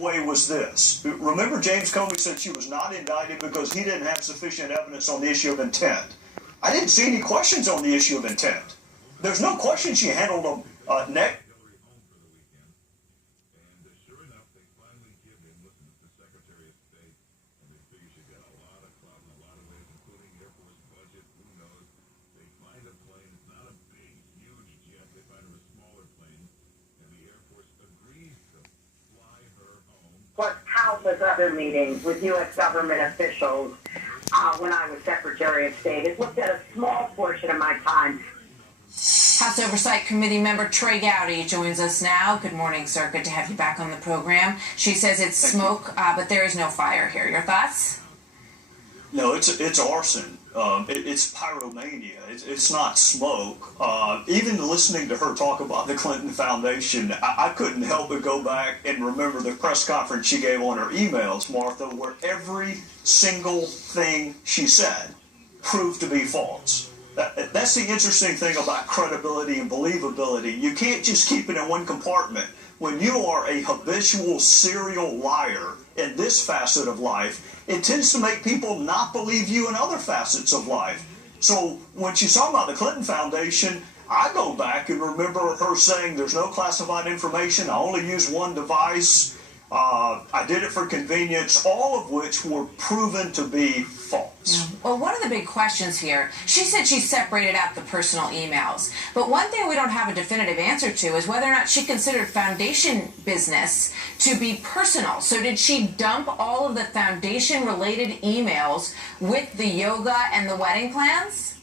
takeaway was this. Remember, James Comey said she was not indicted because he didn't have sufficient evidence on the issue of intent. I didn't see any questions on the issue of intent. There's no question she handled them plus countless other meetings with U.S. government officials when I was Secretary of State. It looked at a small portion of my time. House Oversight Committee member Trey Gowdy joins us now. Good morning, sir. Good to have you back on the program. She says it's smoke, but there is no fire here. Your thoughts? No, it's arson. It's pyromania. It's not smoke. Even listening to her talk about the Clinton Foundation, I couldn't help but go back and remember the press conference she gave on her emails, Martha, where every single thing she said proved to be false. That's the interesting thing about credibility and believability. You can't just keep it in one compartment. When you are a habitual serial liar in this facet of life, it tends to make people not believe you in other facets of life. So when she's talking about the Clinton Foundation, I go back and remember her saying there's no classified information. I only use one device. I did it for convenience, all of which were proven to be false. Yeah. Well, one of the big questions here, she said she separated out the personal emails. But one thing we don't have a definitive answer to is whether or not she considered foundation business to be personal. So did she dump all of the foundation-related emails with the yoga and the wedding plans?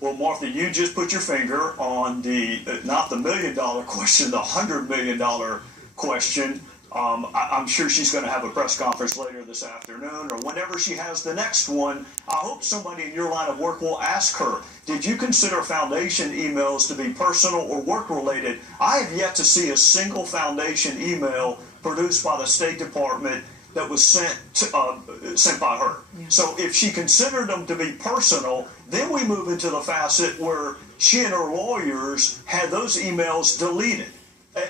Well, Martha, you just put your finger on the, not the $1 million question, the $100 million question. I'm sure she's going to have a press conference later this afternoon or whenever she has the next one. I hope somebody in your line of work will ask her, did you consider foundation emails to be personal or work-related? I have yet to see a single foundation email produced by the State Department that was sent by her. Yeah. So if she considered them to be personal, then we move into the facet where she and her lawyers had those emails deleted.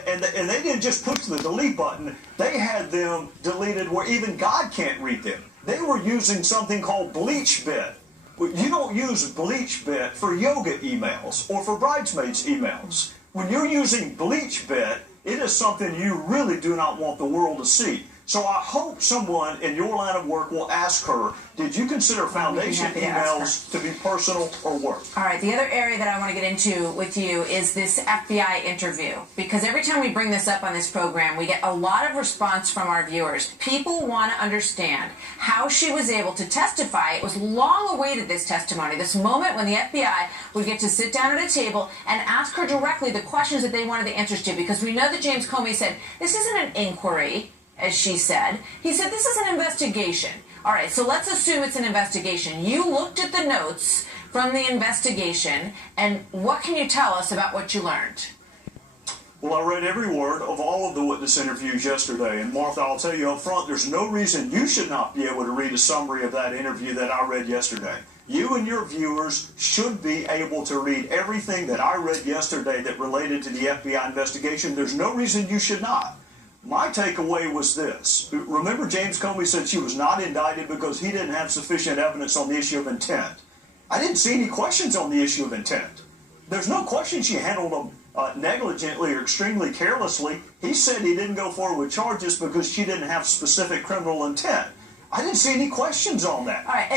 And they didn't just push the delete button. They had them deleted where even God can't read them. They were using something called BleachBit. You don't use BleachBit for yoga emails or for bridesmaids emails. When you're using BleachBit, it is something you really do not want the world to see. So I hope someone in your line of work will ask her, did you consider foundation emails to be personal or work? All right, the other area that I want to get into with you is this FBI interview. Because every time we bring this up on this program, we get a lot of response from our viewers. People want to understand how she was able to testify. It was long awaited, this testimony, this moment when the FBI would get to sit down at a table and ask her directly the questions that they wanted the answers to. Because we know that James Comey said, this isn't an inquiry, as she said. He said, this is an investigation. All right, so let's assume it's an investigation. You looked at the notes from the investigation, and what can you tell us about what you learned? Well, I read every word of all of the witness interviews yesterday, and Martha, I'll tell you up front, there's no reason you should not be able to read a summary of that interview that I read yesterday. You and your viewers should be able to read everything that I read yesterday that related to the FBI investigation. There's no reason you should not. My takeaway was this. Remember, James Comey said she was not indicted because he didn't have sufficient evidence on the issue of intent. I didn't see any questions on the issue of intent. There's no question she handled them negligently or extremely carelessly. He said he didn't go forward with charges because she didn't have specific criminal intent. I didn't see any questions on that. All right.